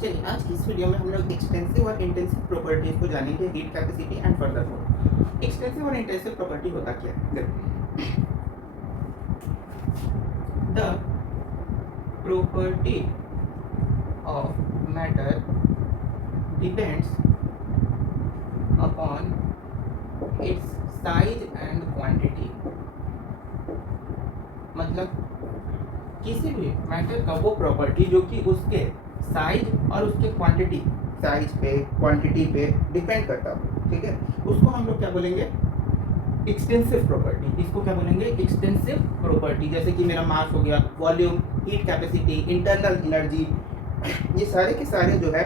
चलिए आज की इस वीडियो में हम लोग एक्सटेंसिव और इंटेंसिव प्रॉपर्टीज को जानेंगे, heat capacity and further more. Extensive और इंटेंसिव प्रॉपर्टी होता क्या है? देखो, the property of matter depends upon its size and quantity. मतलब किसी भी मैटर का वो प्रॉपर्टी जो कि उसके साइज और उसके क्वांटिटी, साइज पे क्वांटिटी पे डिपेंड करता हो, ठीक है, उसको हम लोग क्या बोलेंगे? Extensive property. इसको क्या बोलेंगे? Extensive property. जैसे कि मेरा मास हो गया, volume, heat capacity, internal energy, ये सारे के सारे जो है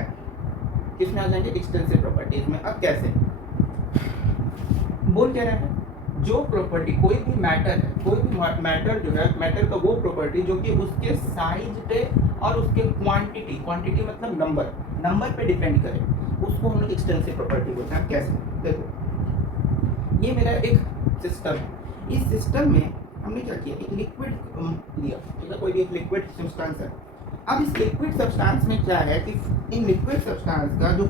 किसमें आ जाएंगे? एक्सटेंसिव प्रॉपर्टीज में। अब कैसे बोल क्या रहा है? जो प्रॉपर्टी, कोई भी मैटर है, कोई भी मैटर जो है, मैटर का वो प्रॉपर्टी जो कि उसके साइज पे और उसके क्वांटिटी, क्वांटिटी मतलब नंबर पे डिपेंड करे, उसको हम लोग एक्सटेंसिव प्रॉपर्टी बोलते हैं। कैसे? देखो, ये मेरा एक सिस्टम है। इस सिस्टम में हमने क्या किया? एक लिक्विड लिया, ठीक है, कोई भी एक लिक्विड सब्सटेंस है। अब इस लिक्विड सब्सटेंस में क्या है कि इन लिक्विड सब्सटेंस का जो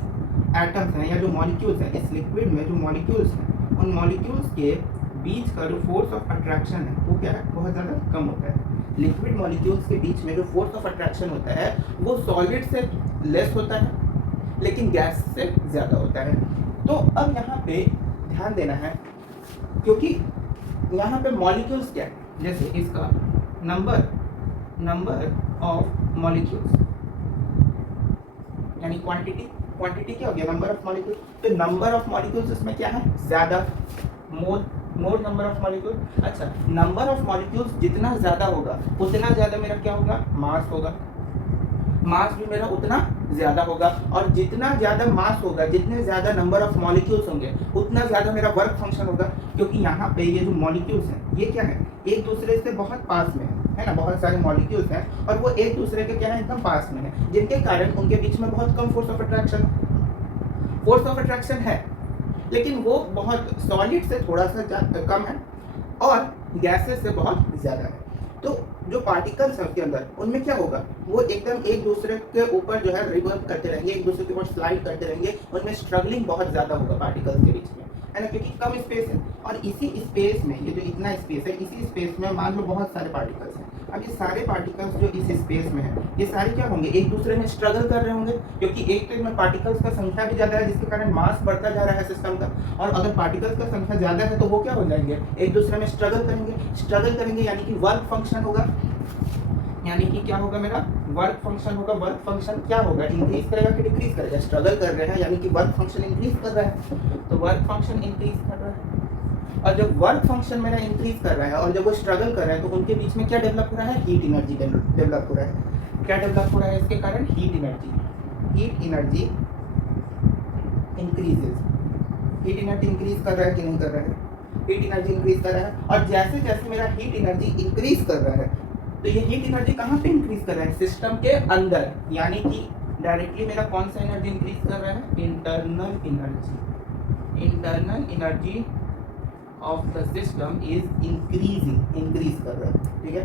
एटम्स हैं या जो मॉलिक्यूल्स हैं, इस लिक्विड में जो मॉलिक्यूल्स हैं, उन मॉलिक्यूल्स के बीच का जो फोर्स ऑफ अट्रैक्शन है वो क्या है? बहुत ज़्यादा कम होता है। लिक्विड मॉलिक्यूल्स के बीच में जो फोर्स ऑफ अट्रैक्शन होता है वो सॉलिड से लेस होता है, लेकिन गैस से ज़्यादा होता है। तो अब यहाँ पे ध्यान देना है, क्योंकि यहाँ पे मॉलिक्यूल्स क्या है? जैसे इसका नंबर ऑफ मॉलिक्यूल्स यानी क्वांटिटी क्या हो गया? Number of molecule. तो नंबर ऑफ मॉलिक्यूल्स इसमें क्या है? ज़्यादा, मोर नंबर ऑफ मॉलिक्यूल। अच्छा, नंबर ऑफ मॉलिक्यूल्स जितना ज़्यादा होगा उतना ज़्यादा मेरा क्या होगा? मास होगा। मास भी मेरा उतना ज़्यादा होगा, और जितना ज़्यादा मास होगा, जितने ज़्यादा नंबर ऑफ मॉलिक्यूल्स होंगे, उतना ज़्यादा मेरा वर्क फंक्शन होगा। क्योंकि यहाँ पे ये जो मॉलिक्यूल्स हैं ये क्या है? एक दूसरे से बहुत पास में है ना, बहुत सारे मॉलिक्यूल्स हैं और वो एक दूसरे के क्या है? एकदम पास में है, जिनके कारण उनके बीच में बहुत कम फोर्स ऑफ अट्रैक्शन है, लेकिन वो बहुत सॉलिड से थोड़ा सा कम है और गैसेस से बहुत ज़्यादा है। तो जो पार्टिकल्स हैं उसके अंदर, उनमें क्या होगा? वो एकदम एक दूसरे के ऊपर जो है रिवॉल्व करते रहेंगे, एक दूसरे के ऊपर स्लाइड करते रहेंगे, उनमें स्ट्रगलिंग बहुत ज़्यादा होगा पार्टिकल्स के बीच में, है ना, क्योंकि कम स्पेस है। और इसी स्पेस में, ये जो इतना स्पेस है, इसी स्पेस में मान लो बहुत सारे पार्टिकल्स हैं। अब ये सारे पार्टिकल्स जो इस स्पेस में है, ये सारे क्या होंगे? एक दूसरे में स्ट्रगल कर रहे होंगे, क्योंकि एक तो इसमें पार्टिकल्स का संख्या भी ज़्यादा है, जिसके कारण मास बढ़ता जा रहा है सिस्टम का। और अगर पार्टिकल्स का संख्या ज़्यादा है तो वो क्या हो जाएंगे? एक दूसरे में स्ट्रगल करेंगे, यानी कि वर्क फंक्शन होगा। यानी कि क्या होगा? मेरा वर्क फंक्शन होगा। वर्क फंक्शन क्या होगा? इंक्रीज करेगा कि डिक्रीज करेगा? स्ट्रगल कर रहे हैं, यानी कि वर्क फंक्शन इंक्रीज कर रहा है, तो वर्क फंक्शन इंक्रीज कर रहा है। और जब वर्क फंक्शन मेरा इंक्रीज कर रहा है और जब वो स्ट्रगल कर रहा है, तो उनके बीच में क्या डेवलप हो रहा है? हीट एनर्जी डेवलप हो रहा है। क्या डेवलप हो रहा है इसके कारण? Heat energy increases. Heat energy increase कर रहा है कि नहीं कर रहा है? हीट एनर्जी इंक्रीज कर रहा है। और जैसे जैसे मेरा हीट एनर्जी इंक्रीज कर रहा है, तो ये हीट एनर्जी कहाँ पे इंक्रीज कर रहा है? सिस्टम के अंदर, यानी कि डायरेक्टली मेरा कौन सा एनर्जी इंक्रीज कर रहा है? Internal energy of the system is increase कर रहा है, ठीक है।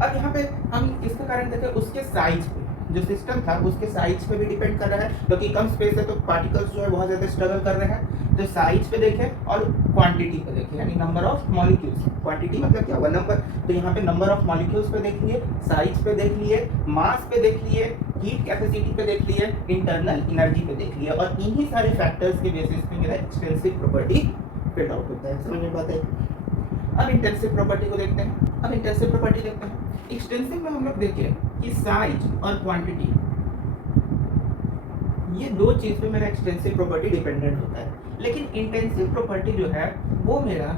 अब यहाँ पे हम इसका कारण देखें, उसके साइज पे, जो सिस्टम था उसके साइज पे भी डिपेंड कर रहा है, क्योंकि कम स्पेस है तो पार्टिकल्स जो है बहुत ज़्यादा स्ट्रगल कर रहे हैं। तो साइज पे देखें और क्वांटिटी पे देखें, यानी नंबर ऑफ मॉलिक्यूल्स। क्वांटिटी मतलब क्या हुआ? नंबर। तो यहाँ पे नंबर ऑफ मॉलिक्यूल्स पे देख लिए, साइज पे देख लिए, मास पे देख लिए, हीट कैपेसिटी पे देख लिए, इंटरनल एनर्जी पे देख लिए, और इन्हीं सारे फैक्टर्स के बेसिस पे मेरा एक्सटेंसिव प्रॉपर्टी फिट आउट होता है। समझ में बात है? अब इंटेंसिव प्रॉपर्टी को देखते हैं। अब इंटेंसिव प्रॉपर्टी देखते हैं। एक्सटेंसिव में हम लोग देखें कि साइज और क्वांटिटी, ये दो चीज़ पे मेरा एक्सटेंसिव प्रॉपर्टी डिपेंडेंट होता है। लेकिन इंटेंसिव प्रॉपर्टी जो है वो मेरा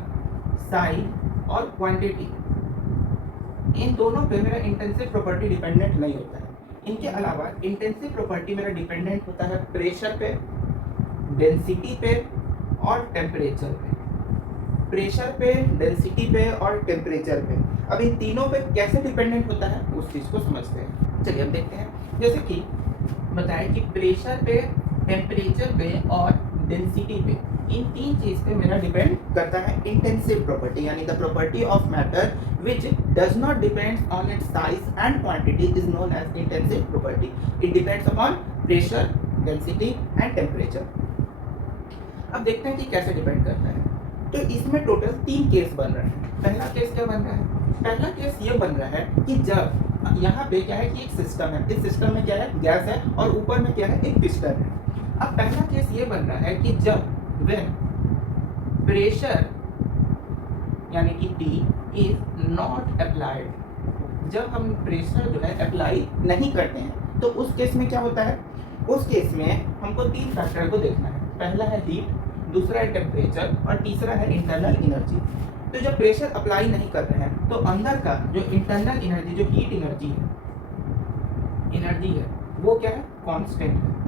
साइज और क्वांटिटी, इन दोनों पे मेरा इंटेंसिव प्रॉपर्टी डिपेंडेंट नहीं होता है। इनके अलावा इंटेंसिव प्रॉपर्टी मेरा डिपेंडेंट होता है प्रेशर पे, डेंसिटी पे और टेम्परेचर पे। प्रेशर पे, डेंसिटी पे और टेम्परेचर पे। अब इन तीनों पे कैसे डिपेंडेंट होता है उस चीज़ को समझते हैं। चलिए अब देखते हैं। जैसे कि बताया कि प्रेशर पे, टेम्परेचर पे और डेंसिटी पे, इन तीन चीज पे मेरा डिपेंड करता है इंटेंसिव प्रॉपर्टी, यानी the property of matter which does not depend on its size and quantity is known as intensive property. It depends upon pressure, density and temperature. अब देखते हैं कि कैसे डिपेंड करता है। तो इसमें टोटल 3 केस बन रहे हैं। पहला केस क्या बन रहा है? पहला केस ये बन रहा है कि जब यहाँ पे क्या है कि एक सिस्टम है, इस सिस्टम में क्या है, गैस है और ऊपर में क्या है, एक पिस्टन है। अब पहला केस ये बन रहा है कि जब when प्रेशर यानी कि T इज नॉट अप्लाइड, जब हम प्रेशर जो है अप्लाई नहीं करते हैं तो उस केस में क्या होता है? उस केस में हमको 3 फैक्टर को देखना है। पहला है हीट, दूसरा है टेम्परेचर और तीसरा है इंटरनल एनर्जी। तो जब प्रेशर अप्लाई नहीं कर रहे हैं तो अंदर का जो इंटरनल एनर्जी, जो हीट एनर्जी है वो क्या है? कांस्टेंट है।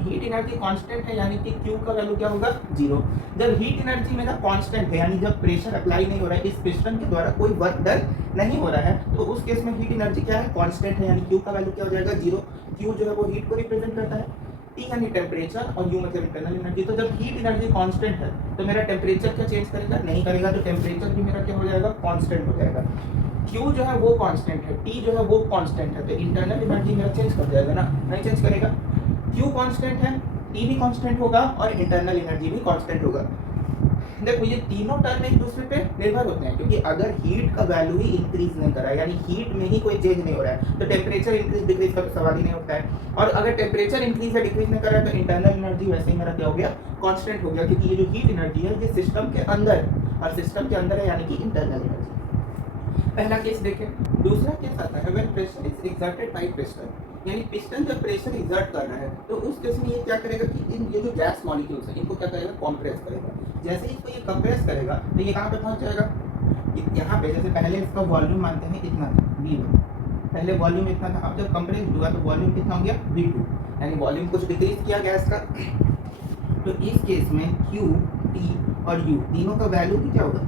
हीट एनर्जी कांस्टेंट है यानी कि Q का वैल्यू क्या होगा? 0। जब हीट एनर्जी मेरा कांस्टेंट है यानी जब प्रेशर अप्लाई नहीं हो रहा है, इस पिस्टन के द्वारा कोई वर्क डन नहीं हो रहा है, तो उस केस में हीट एनर्जी क्या है? कांस्टेंट है यानी Q का वैल्यू क्या हो जाएगा? 0। Q जो है वो हीट को रिप्रेजेंट करता है, T यानी टेम्परेचर और U मतलब इंटरनल एनर्जी। तो जब हीट एनर्जी कांस्टेंट है तो मेरा टेम्परेचर क्या चेंज करेगा? नहीं करेगा, तो टेम्परेचर भी मेरा क्या हो जाएगा? कांस्टेंट हो जाएगा। Q जो है वो कांस्टेंट है, T जो है वो कांस्टेंट है, तो इंटरनल एनर्जी मेरा चेंज कर जाएगा ना? नहीं चेंज करेगा। Q कांस्टेंट है, T भी कांस्टेंट होगा और इंटरनल एनर्जी भी कांस्टेंट होगा। देखो ये तीनों टर्म एक दूसरे पे निर्भर होते हैं, क्योंकि अगर हीट का वैल्यू ही इंक्रीज नहीं कर रहा है यानी हीट में ही कोई चेंज नहीं हो रहा है तो टेम्परेचर इंक्रीज डिक्रीज का तो सवाल ही नहीं उठता है। और अगर टेम्परेचर इंक्रीज या डिक्रीज नहीं कर रहा है तो इंटरनल एनर्जी वैसे ही मेरा क्या हो गया? कांस्टेंट हो गया, क्योंकि ये जो हीट एनर्जी है ये सिस्टम के अंदर और सिस्टम के अंदर है यानी कि इंटरनल एनर्जी। पहला केस देखें। दूसरा केस आता है when pressure is exerted by piston, यानी पिस्टन जब प्रेशर एक्सर्ट कर रहा है तो उस केस में ये क्या करेगा कि ये जो गैस मॉलिक्यूल्स है इनको क्या करेगा? कंप्रेस करेगा। जैसे ही इसको ये कंप्रेस करेगा तो ये कहाँ पे पहुंच जाएगा? यहाँ पे जैसे पहले इसका वॉल्यूम मानते हैं इतना था V1, पहले वॉल्यूम इतना था, अब जब कंप्रेस हुआ तो वॉल्यूम कितना हो गया? V2, यानी वॉल्यूम कुछ डिक्रीज किया गैस का। तो इस केस में Q, T और U तीनों का वैल्यू भी क्या होगा?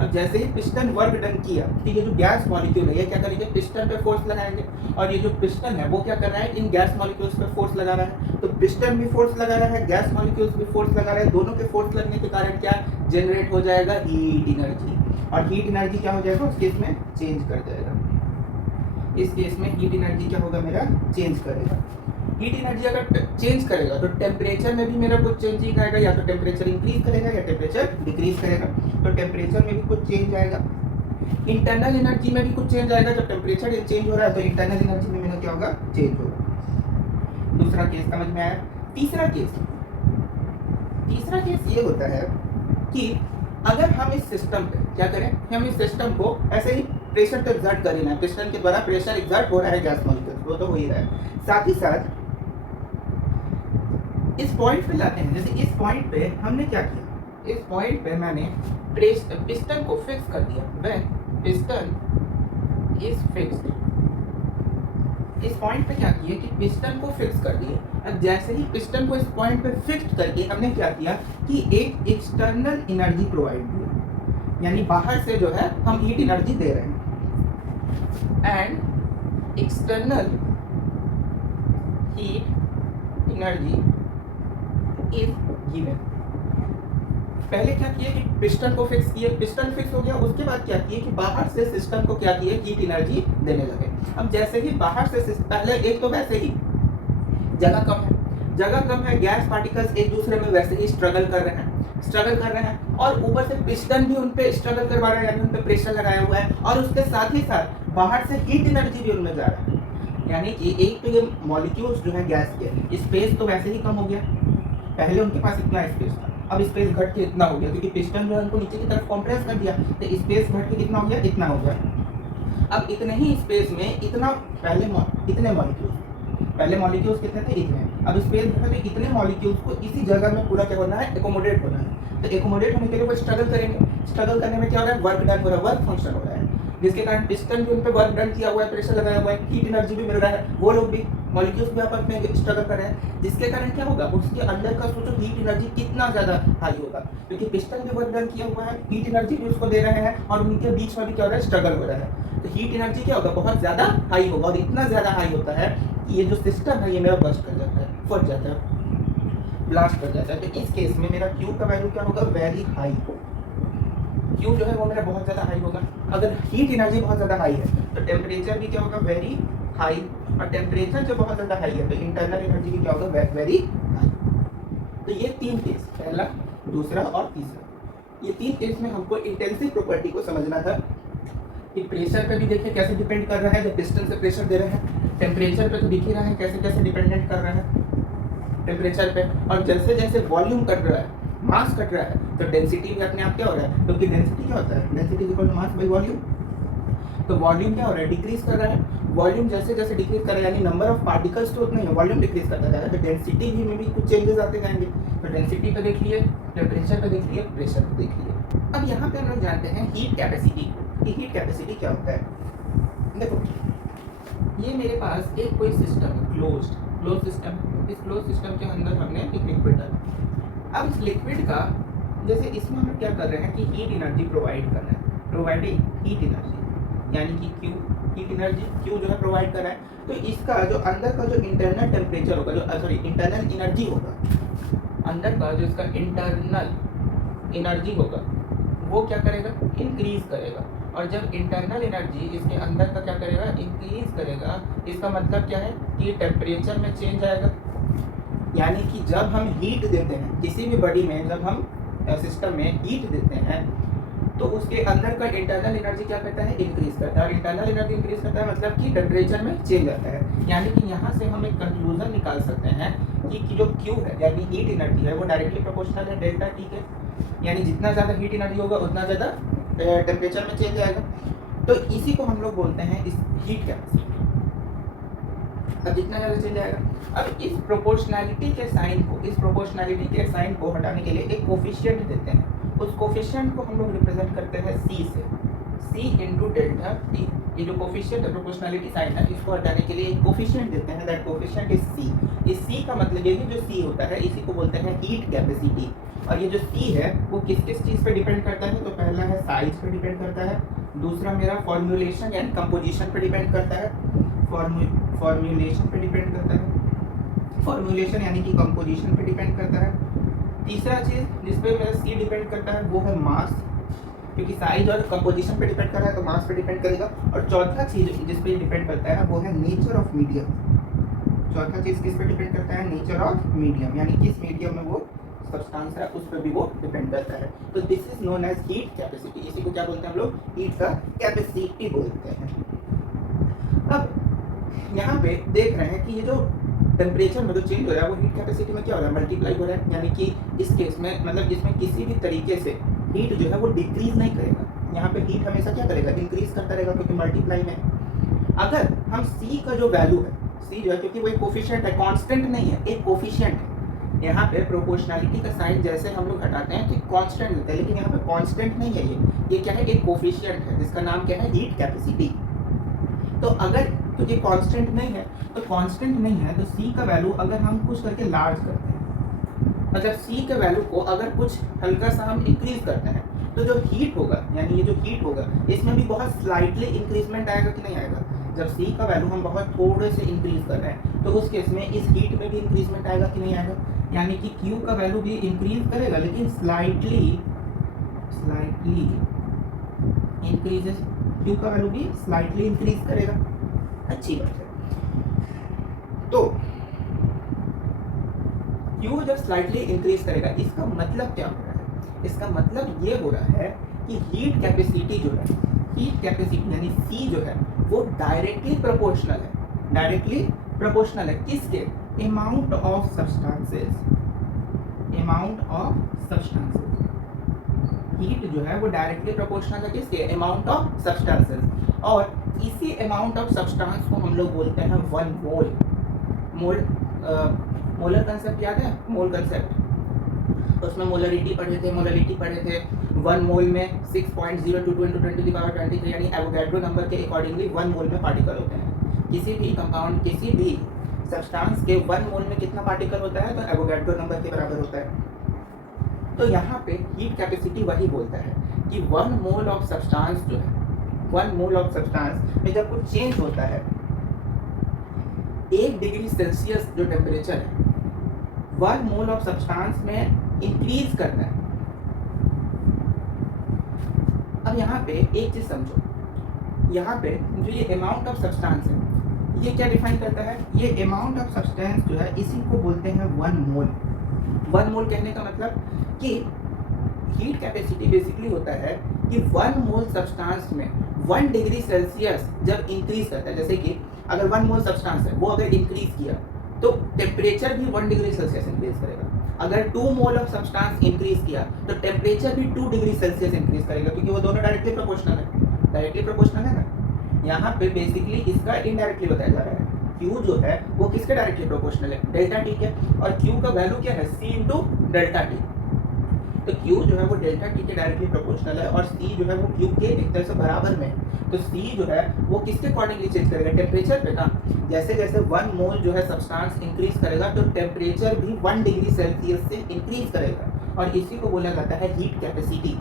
अब जैसे ही पिस्टन वर्क डन किया तो ये जो गैस मॉलिक्यूल है ये क्या करेंगे? पिस्टन पे फोर्स लगाएंगे, और ये जो पिस्टन है वो क्या कर रहा है? इन गैस मॉलिक्यूल्स पे फोर्स लगा रहा है। तो पिस्टन भी फोर्स लगा रहा है, गैस मॉलिक्यूल्स भी फोर्स लगा रहे हैं, दोनों के फोर्स लगने के कारण क्या जनरेट हो जाएगा? Heat energy. और हीट एनर्जी क्या हो जाएगा? उस केस में चेंज कर जाएगा। इस केस में हीट एनर्जी क्या होगा? मेरा चेंज करेगा। हीट एनर्जी अगर चेंज करेगा तो टेम्परेचर में भी मेरा कुछ चेंजिंग आएगा, या तो टेम्परेचर इंक्रीज करेगा या टेम्परेचर डिक्रीज करेगा। तो टेम्परेचर में भी कुछ चेंज आएगा, इंटरनल एनर्जी में भी कुछ चेंज आएगा। जब टेम्परेचर चेंज हो रहा है तो इंटरनल एनर्जी में मेरा क्या होगा? चेंज होगा। दूसरा केस समझ में आया। तीसरा केस ये होता है कि अगर हम इस सिस्टम पे क्या करें, हम इस सिस्टम को ऐसे ही प्रेशर तो एक्सर्ट कर ही ना, पिस्टन के द्वारा प्रेशर एक्सर्ट हो रहा है गैस मॉलिक्यूल्स वो तो हो ही रहा है, साथ ही साथ इस पॉइंट पे लाते हैं। जैसे इस पॉइंट पे हमने क्या किया? इस पॉइंट पे मैंने पिस्टन को फिक्स कर दिया। व्हेन पिस्टन इज फिक्स्ड, इस पॉइंट पे क्या किया कि पिस्टन को फिक्स कर दिए। अब जैसे ही पिस्टन को इस पॉइंट पे फिक्स करके हमने क्या किया कि एक एक्सटर्नल एनर्जी प्रोवाइड किया, यानी बाहर से जो है हम हीट एनर्जी दे रहे हैं। And external heat energy is given. पहले क्या किए कि पिस्टन को फिक्स किए, पिस्टन फिक्स हो गया, उसके बाद क्या किए कि बाहर से सिस्टम को क्या किए? हीट एनर्जी देने लगे। अब जैसे ही बाहर से पहले एक तो वैसे ही जगह कम है, गैस पार्टिकल्स एक दूसरे में वैसे ही स्ट्रगल कर रहे हैं और ऊपर से पिस्टन भी उन पे स्ट्रगल करवा रहा है, यानी उन पे प्रेशर लगाया हुआ है, और उसके साथ ही साथ बाहर से हीट एनर्जी भी उनमें जा रहा है। यानी कि एक तो ये मॉलिक्यूल्स जो है गैस के, स्पेस तो वैसे ही कम हो गया, पहले उनके पास इतना स्पेस था, अब स्पेस घट के इतना हो गया, क्योंकि पिस्टन जो है उनको नीचे की तरफ कंप्रेस कर दिया, तो स्पेस घट के कितना हो गया? इतना हो गया। अब इतने ही स्पेस में इतना पहले मॉलिक्यूल्स कितने थे? इतने। अब स्पेस घटा तो इतने मॉलिक्यूल्स को इसी जगह में पूरा क्या होना है? एकोमोडेट होना है। तो एकोमोडेट होने के लिए वो स्ट्रगल करेंगे, स्ट्रगल करने में क्या हो रहा है? वर्क डन हो रहा है, वर्क फंक्शन हो रहा है, जिसके कारण पिस्टन भी उन पे वर्क डन किया हुआ है, प्रेशर लगाया हुआ है, हीट एनर्जी भी मिल रहा है, वो लोग भी मॉलिक्यूल्स भी आपस में स्ट्रगल कर रहे हैं, जिसके कारण क्या होगा? उसके अंदर का सोचो हीट एनर्जी कितना ज़्यादा हाई होगा, क्योंकि पिस्टन भी वर्क डन किया हुआ है, हीट एनर्जी भी उसको दे रहे हैं, और उनके बीच में भी क्या हो रहा है? स्ट्रगल हो रहा है। तो हीट एनर्जी क्या होगा? बहुत ज़्यादा हाई होगा, और इतना ज़्यादा हाई होता है कि ये जो सिस्टम है ये मेरा बस्ट कर जाता है, फट जाता है। ब्लास्ट कर जाता है। तो इस केस में मेरा Q का वैल्यू क्या होगा, वेरी हाई। Q जो है वो मेरा बहुत ज़्यादा हाई होगा। अगर हीट एनर्जी बहुत ज़्यादा हाई है तो टेम्परेचर भी क्या होगा, वेरी हाई। और टेम्परेचर जब बहुत ज़्यादा हाई है तो इंटरनल एनर्जी भी क्या होगा, वेरी हाई। तो ये 3 केस, पहला, दूसरा और तीसरा, ये 3 केस में हमको इंटेंसिव प्रॉपर्टी को समझना था कि प्रेशर पे भी देखिए कैसे डिपेंड कर रहा है, जब पिस्टन से प्रेशर दे रहे हैं। टेम्परेचर पे तो दिख ही रहा है कैसे कैसे डिपेंडेंट कर रहा है टेम्परेचर पे। और जैसे जैसे वॉल्यूम कट रहा है, मास कट रहा है, तो डेंसिटी भी अपने आप क्या हो रहा है, क्योंकि डेंसिटी क्या होता है, density equal to mass by volume. तो वॉल्यूम क्या हो रहा है, डिक्रीज कर रहा है। वॉल्यूम जैसे जैसे डिक्रीज कर रहा है, यानी नंबर ऑफ पार्टिकल्स तो उतना ही है, वॉल्यूम डिक्रीज करता जा रहा है, तो डेंसिटी भी में भी कुछ चेंजेस आते जाएंगे। तो डेंसिटी पे देख लिए, टेम्परेचर पे देख लिए, प्रेशर पे देख लिए। अब यहाँ पे हम लोग जानते हैं हीट कैपेसिटी कि हीट कैपेसिटी क्या होता है। देखो ये मेरे पास एक कोई सिस्टम है, क्लोज सिस्टम। इस क्लोज सिस्टम के अंदर हमने एक लिक्विड डाला। अब इस लिक्विड का जैसे इसमें हम क्या कर रहे हैं कि हीट एनर्जी प्रोवाइड कर रहे हैं, प्रोवाइडिंग हीट एनर्जी, यानी कि Q, हीट एनर्जी Q जो है प्रोवाइड कर रहा है। तो इसका जो अंदर का जो इंटरनल टेम्परेचर होगा, जो सॉरी इंटरनल एनर्जी होगा, अंदर का जो इसका इंटरनल एनर्जी होगा वो क्या करेगा, इंक्रीज करेगा। और जब इंटरनल एनर्जी इसके अंदर का क्या करेगा, इंक्रीज करेगा, इसका मतलब क्या है कि टेम्परेचर में चेंज आएगा। यानी कि जब हम हीट देते हैं किसी भी बॉडी में, जब हम सिस्टम में हीट देते हैं तो उसके अंदर का इंटरनल एनर्जी क्या करता है, इंक्रीज करता है। और इंटरनल एनर्जी इंक्रीज करता है मतलब कि टेम्परेचर में चेंज आता है। यानी कि यहाँ से हम एक कंक्लूजन निकाल सकते हैं कि जो Q है यानी हीट एनर्जी है वो डायरेक्टली प्रोपोर्शनल है डेल्टा T के। यानी जितना ज़्यादा हीट एनर्जी होगा उतना ज़्यादा टेम्परेचर में चेंज आएगा। तो इसी को हम लोग बोलते हैं इस हीट कैपेसिटी। अब जितना ज़्यादा चेंज आएगा, अब इस प्रोपोर्शनैलिटी के साइन को हटाने के लिए एक कोफिशिएंट देते हैं। उस कोफिशिएंट को हम लोग रिप्रेजेंट करते हैं C से, C इंटू डेल्टा T। ये जो कोफिशिएंट प्रोपोर्शनैलिटी साइन है इसको हटाने के लिए एक कोफिशिएंट देते हैं, दैट कोफिशिएंट इज C। इस C का मतलब ये जो C होता है इसी को बोलते हैं हीट कैपेसिटी। और ये जो C है वो किस किस चीज़ पे डिपेंड करता है, तो पहला है साइज पे डिपेंड करता है, दूसरा मेरा फॉर्मूलेशन यानी कंपोजिशन पे डिपेंड करता है, फॉर्मूलेशन पे डिपेंड करता है, फॉर्मूलेशन यानी कि कंपोजिशन पे डिपेंड करता है। तीसरा चीज़ जिस पे मेरा C डिपेंड करता है वो है मास, क्योंकि साइज और कंपोजिशन पे डिपेंड कर रहा है तो मास पे डिपेंड करेगा। और चौथा चीज़ जिस पे डिपेंड करता है वो है नेचर ऑफ मीडियम। चौथा चीज़ किस पे डिपेंड करता है, नेचर ऑफ मीडियम, यानी किस मीडियम में वो सब्सटेंस है उस पर भी वो डिपेंड करता है। तो this is known as heat capacity. इसी को क्या बोलते हैं हम लोग, हीट का कैपेसिटी बोलते हैं। अब यहाँ पे देख रहे हैं कि ये जो टेम्परेचर में जो चेंज हो रहा है वो हीट कैपेसिटी में क्या हो रहा है, मल्टीप्लाई हो रहा है। यानी कि इस केस में मतलब इसमें किसी भी तरीके से हीट जो है वो डिक्रीज नहीं करेगा, यहाँ पे हीट हमेशा क्या करेगा, इंक्रीज करता रहेगा, क्योंकि मल्टीप्लाई में। अगर हम C का जो वैल्यू है, C जो है क्योंकि वो एक कोफिशिएंट है, कांस्टेंट नहीं है, एक कोफिशिएंट है। यहाँ पे प्रोपोर्शनैलिटी का साइन जैसे हम लोग हटाते हैं तो कांस्टेंट होता है, लेकिन यहाँ पे कांस्टेंट नहीं है, ये क्या है, एक कोफिशिएंट है जिसका नाम क्या है, हीट कैपेसिटी। तो अगर क्योंकि कांस्टेंट नहीं है तो C का वैल्यू अगर हम कुछ करके लार्ज करते हैं, मतलब C के वैल्यू को अगर कुछ हल्का सा हम इंक्रीज करते हैं तो जो हीट होगा, यानी ये जो हीट होगा इसमें भी बहुत स्लाइटली इंक्रीजमेंट आएगा कि नहीं आएगा। जब C का वैल्यू हम बहुत थोड़े से इंक्रीज कर रहे हैं तो उस केस में इस हीट में भी इंक्रीजमेंट आएगा कि नहीं आएगा। यानी कि Q का वैल्यू भी इंक्रीज करेगा लेकिन स्लाइटली इंक्रीजेस, Q का वैल्यू भी स्लाइटली इंक्रीज करेगा। अच्छी बात है। तो Q जब स्लाइटली इंक्रीज करेगा इसका मतलब क्या हो रहा है, इसका मतलब ये हो रहा है कि हीट कैपेसिटी जो है, हीट कैपेसिटी यानी C जो है वो डायरेक्टली प्रोपोर्शनल है किसके, अमाउंट ऑफ सब्सटेंसेस। हीट जो है वो डायरेक्टली प्रोपोर्शनल है किसके, अमाउंट ऑफ सब्सटेंसेस। और इसी अमाउंट ऑफ सब्सटेंस को हम लोग बोलते हैं 1 मोल। मोलर कंसेप्ट याद है, मोल कंसेप्ट, उसमें मोलरिटी पढ़े थे। 1 मोल में 6.022 × 10⁻23 यानी एवोगैड्रो नंबर के अकॉर्डिंगली 1 मोल में पार्टिकल होते हैं। किसी भी कंपाउंड, किसी भी सब्सटेंस के 1 मोल में कितना पार्टिकल होता है, तो एवोगैड्रो नंबर के बराबर होता है। तो यहाँ पे हीट कैपेसिटी वही बोलता है कि 1 मोल ऑफ सब्सटेंस जो है, 1 मोल ऑफ सब्सटेंस में जब कुछ चेंज होता है 1 डिग्री सेल्सियस जो टेम्परेचर है 1 मोल ऑफ सब्सटेंस में इंक्रीज करना है। अब यहाँ पे एक चीज समझो, यहाँ पे जो ये अमाउंट ऑफ सब्सटेंस है ये क्या डिफाइन करता है, ये अमाउंट ऑफ सब्सटेंस जो है इसी को बोलते हैं 1 मोल। 1 मोल कहने का मतलब कि हीट कैपेसिटी बेसिकली होता है कि 1 मोल सब्सटेंस में 1 डिग्री सेल्सियस जब इंक्रीज करता है, जैसे कि अगर 1 मोल सब्सटेंस है वो अगर इंक्रीज किया तो टेम्परेचर भी 1 डिग्री सेल्सियस इंक्रीज करेगा। अगर 2 मोल ऑफ सब्सटेंस इंक्रीज किया तो टेम्परेचर भी 2 डिग्री सेल्सियस इंक्रीज करेगा, क्योंकि वो दोनों डायरेक्टली प्रोपोर्शनल है। डायरेक्टली प्रोपोर्शनल है ना। यहाँ पे बेसिकली इसका इनडायरेक्टली बताया जा रहा है। Q जो है वो किसके डायरेक्टली प्रोपोर्शनल है, डेल्टा टी के, और Q का वैल्यू क्या है, C इंटू डेल्टा टी। तो Q जो है वो डेल्टा टी के डायरेक्टली प्रोपोर्शनल है और C जो है वो Q के एक तरह से बराबर में। तो C जो है वो किसके अकॉर्डिंगली चेंज करेगा, टेम्परेचर पे ना। जैसे जैसे 1 मोल जो है सब्सटेंस इंक्रीज करेगा तो टेम्परेचर भी 1 डिग्री सेल्सियस से इंक्रीज करेगा, और इसी को बोला जाता है हीट कैपेसिटी,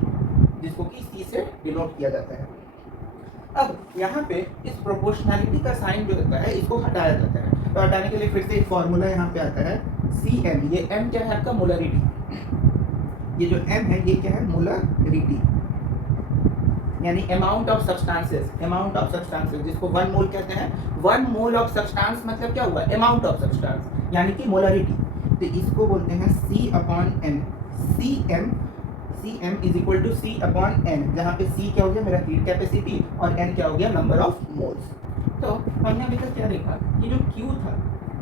जिसको कि C से डिनोट किया जाता है। अब यहाँ पे इस प्रोपोर्शनैलिटी का साइन जो होता है इसको हटाया जाता है, तो हटाने के लिए फिर से एक फॉर्मूला यहाँ पे आता है CM। ये M क्या है आपका, मोलरिटी। ये जो M है ये क्या है, मोलरिटी, यानी amount of substances. Amount of substances जिसको 1 मोल कहते हैं। 1 मोल ऑफ सब्सटेंस मतलब क्या हुआ, अमाउंट ऑफ सब्सटेंस, यानी कि मोलरिटी। तो इसको बोलते हैं C/N। CM is equal to C/N, जहाँ पे C क्या हो गया, मेरा हीट कैपेसिटी, और N क्या हो गया, नंबर ऑफ मोल्स। तो हमने अभी तक क्या देखा कि जो Q था,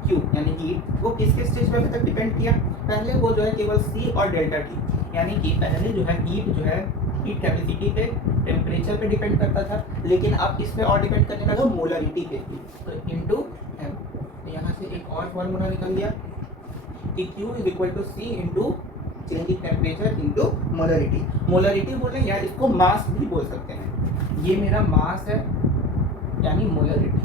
Q यानी हीट, वो किसके स्टेज पे अभी तक डिपेंड किया, पहले वो जो है केवल C और डेल्टा T, यानी कि पहले जो है हीट जो है हीट कैपेसिटी पे, टेम्परेचर पे डिपेंड करता था, लेकिन अब किस पे और डिपेंड करने लगा, मोलरिटी पे। तो इनटू M। तो यहाँ से एक और फॉर्मूला निकल गया कि Q is equal to C into change in temperature into molarity. Molarity बोल रहे हैं या इसको मास भी बोल सकते हैं। ये मेरा मास है यानी मोलरिटी,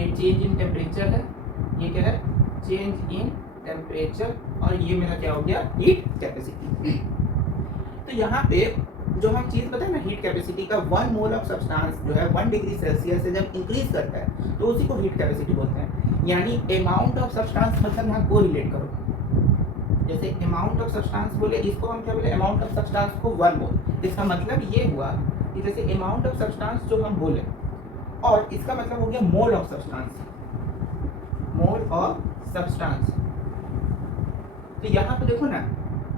ये चेंज इन टेम्परेचर है, ये क्या है, चेंज इन टेम्परेचर, और ये मेरा क्या हो गया, हीट कैपेसिटी। तो यहाँ पे जो हम चीज बताए ना, हीट कैपेसिटी का 1 मोल ऑफ सब्सटेंस जो है 1 डिग्री सेल्सियस से जब इंक्रीज करता है तो उसी को हीट कैपेसिटी बोलते हैं। यानी अमाउंट ऑफ सब्सटेंस मतलब यहाँ को रिलेट करो, जैसे अमाउंट ऑफ सब्सटेंस बोले, इसको हम क्या बोले, अमाउंट ऑफ सब्सटेंस को 1 मोल। इसका मतलब ये हुआ कि जैसे अमाउंट ऑफ सब्सटेंस जो हम बोले, और इसका मतलब हो गया mole of substance, mole of substance. तो यहाँ पे देखो ना,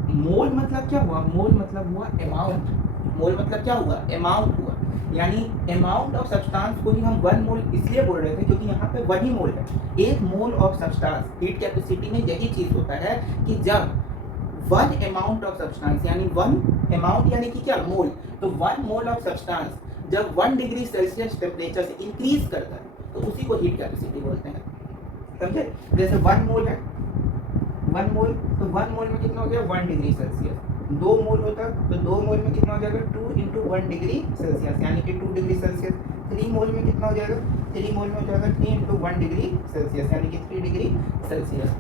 मोल मतलब क्या हुआ, मोल मतलब हुआ अमाउंट। मोल मतलब क्या हुआ, अमाउंट हुआ, यानी अमाउंट ऑफ सब्सटेंस को ही हम 1 मोल इसलिए बोल रहे थे क्योंकि यहाँ पे 1 ही मोल है। 1 mole of substance, heat capacity में यही चीज होता है कि जब 1 अमाउंट ऑफ सब्सटेंस, यानी 1 अमाउंट यानी कि क्या, मोल, तो 1 मोल ऑफ सब्सटेंस जब 1 डिग्री सेल्सियस टेम्परेचर से इंक्रीज करता है तो उसी को हीट कैपेसिटी बोलते हैं। समझे, जैसे 1 मोल है, 1 मोल, तो 1 मोल में कितना हो गया, 1 डिग्री सेल्सियस। 2 मोल होता तो 2 मोल में कितना हो जाएगा, 2 इंटू 1 डिग्री सेल्सियस, यानी कि 2 डिग्री सेल्सियस। 3 मोल में कितना हो जाएगा, 3 मोल में हो जाएगा 3 इंटू 1 डिग्री सेल्सियस, यानी कि 3 डिग्री सेल्सियस।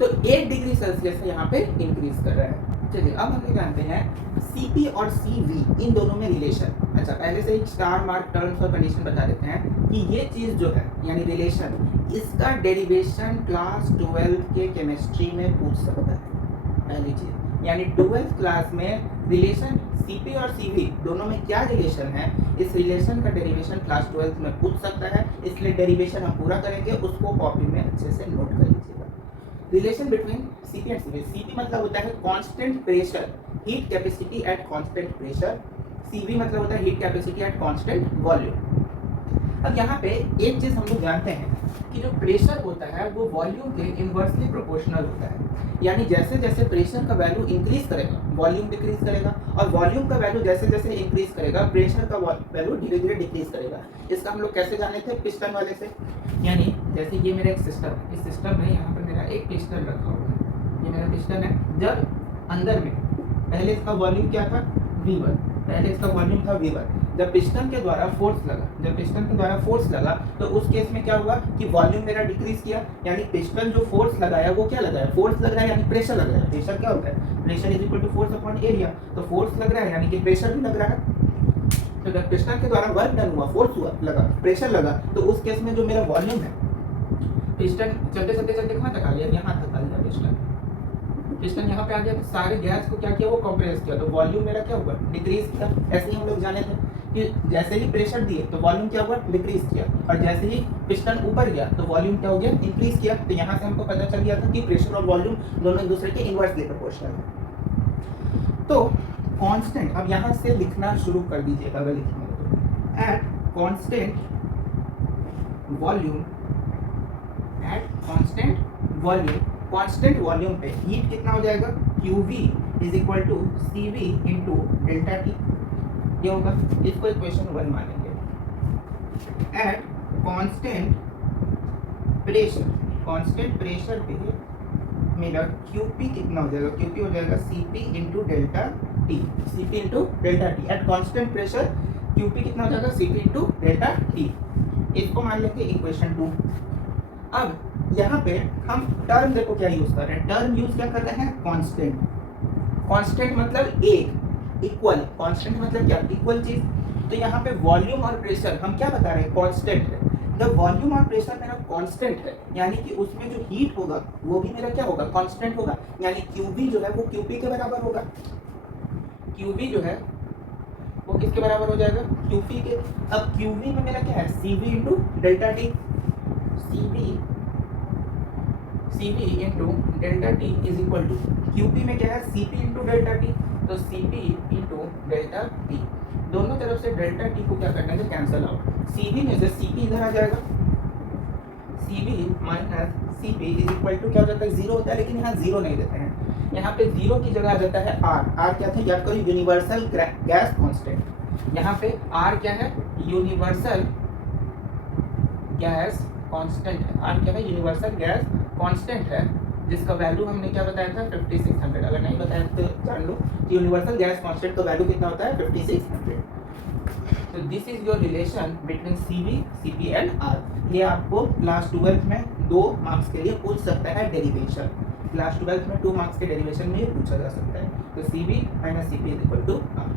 तो 8 डिग्री सेल्सियस से यहाँ पे इंक्रीज कर रहा है। चलिए अब हम जानते हैं CP और CV इन दोनों में रिलेशन। अच्छा, पहले से ही स्टार मार्क टर्म्स और कंडीशन बता देते हैं कि ये चीज जो है यानी रिलेशन, इसका डेरिवेशन क्लास 12 के केमिस्ट्री में पूछ सकता है। पहली चीज, यानी 12th क्लास में रिलेशन CP और CV दोनों में क्या रिलेशन है, इस रिलेशन का डेरिवेशन क्लास 12th में पूछ सकता है, इसलिए डेरिवेशन हम पूरा करेंगे, उसको कॉपी में अच्छे से नोट कर लीजिएगा। Relation between CP and CV, CP मतलब होता है constant pressure, heat capacity at constant pressure. CV मतलब होता है heat capacity eight constant volume. अब यहाँ पे एक चीज हम लोग जानते हैं कि जो प्रेशर होता है वो वॉल्यूम के इनवर्सली प्रोपोर्शनल होता है, यानी जैसे जैसे प्रेशर का वैल्यू इंक्रीज करेगा वॉल्यूम डिक्रीज करेगा, और वॉल्यूम का वैल्यू जैसे जैसे इंक्रीज करेगा प्रेशर का वैल्यू धीरे धीरे डिक्रीज करेगा। इसका हम लोग कैसे जाने थे, पिस्टन वाले से। यानी जैसे ये मेरा एक सिस्टम है, इस सिस्टम में यहाँ पर मेरा एक पिस्टन रखा हुआ है, ये मेरा पिस्टन है। जब अंदर में पहले इसका वॉल्यूम क्या था, V1, पहले इसका वॉल्यूम था V1। जब पिस्टन के द्वारा फोर्स लगा, जब पिस्टन के द्वारा फोर्स लगा तो उस केस में क्या हुआ कि वॉल्यूम मेरा डिक्रीज किया, यानी पिस्टन जो फोर्स लगाया वो क्या लगाया, फोर्स लग रहा है, यानी प्रेशर लग रहा है। प्रेशर क्या होता है, pressure is equal to force upon area, तो फोर्स लग रहा है यानी कि प्रेशर भी लग रहा है। तो जब पिस्टन के द्वारा वर्क डन हुआ, फोर्स हुआ, लगा, प्रेशर लगा, तो उस केस में जो मेरा वॉल्यूम है, पिस्टन चलते चलते चलते कहाँ तक आ गया, यहाँ तक आ गया पिस्टन। पिस्टन यहाँ पे आ गया तो सारे गैस को क्या किया, वो कंप्रेस किया, तो वॉल्यूम मेरा क्या हुआ, डिक्रीज किया। ऐसे ही हम लोग जाने थे कि जैसे ही प्रेशर दिए तो वॉल्यूम क्या हुआ, डिक्रीज किया, और जैसे ही पिस्टन ऊपर गया तो वॉल्यूम क्या हो गया, इंक्रीज किया। तो यहाँ से हमको पता चल गया था कि प्रेशर और वॉल्यूम दोनों एक दूसरे के इनवर्सली प्रोपोर्शनल है। तो कांस्टेंट, अब यहाँ से लिखना शुरू कर दीजिएगा अगर लिखेंगे तो, at constant volume, at constant volume पे हीट कितना हो जाएगा, QV is equal to CV into delta T, ये होगा। इसको इक्वेशन 1 मानेंगे। एट कांस्टेंट प्रेशर पे मेरा QP कितना हो जाएगा, QP हो जाएगा CP into delta T, CP into delta T. At constant pressure QP कितना हो जाएगा, CP इंटू डेल्टा टी। इसको मान लेंगे इक्वेशन 2। अब यहाँ पे हम टर्म देखो क्या यूज कर रहे हैं, टर्म यूज क्या कर रहे हैं, कांस्टेंट। कांस्टेंट मतलब एक, इक्वल, कांस्टेंट मतलब क्या, इक्वल चीज। तो यहाँ पे वॉल्यूम और प्रेशर हम क्या बता रहे हैं, कांस्टेंट है। जब वॉल्यूम और प्रेशर मेरा कांस्टेंट है, यानी कि उसमें जो हीट होगा वो भी मेरा क्या होगा, कांस्टेंट होगा, यानी QV जो है वो QP के बराबर होगा। QV जो है वो किसके बराबर हो जाएगा, QP के। अब QV में मेरा क्या है, CV into delta T, CV into delta T is equal to QP में क्या है, CP इंटू डेल्टा टी, तो CP इंटू डेल्टा टी। दोनों तरफ से डेल्टा टी को क्या करना है, कैंसिल आउट। CV में से CP इधर आ जाएगा, CV minus CP is equal to क्या हो जाता है, 0 होता है, लेकिन यहाँ 0 नहीं देते हैं, यहाँ पे 0 की जगह आ जाता है R क्या था, याद करो यूनिवर्सल गैस कांस्टेंट। यहाँ पे R क्या है, यूनिवर्सल गैस कांस्टेंट है। R क्या है, यूनिवर्सल गैस कांस्टेंट है, जिसका वैल्यू हमने क्या बताया था, 5600। अगर नहीं बताया तो जान लो कि यूनिवर्सल गैस कांस्टेंट का वैल्यू कितना होता है, 5600। तो this is your relation between CV, CP and R। ये आपको क्लास 12 में 2 मार्क्स के लिए पूछ सकता है डेरिवेशन। क्लास 12 में 2 मार्क्स के डेरिवेशन में ये पूछा जा सकता है। तो CV minus CP is equal to R।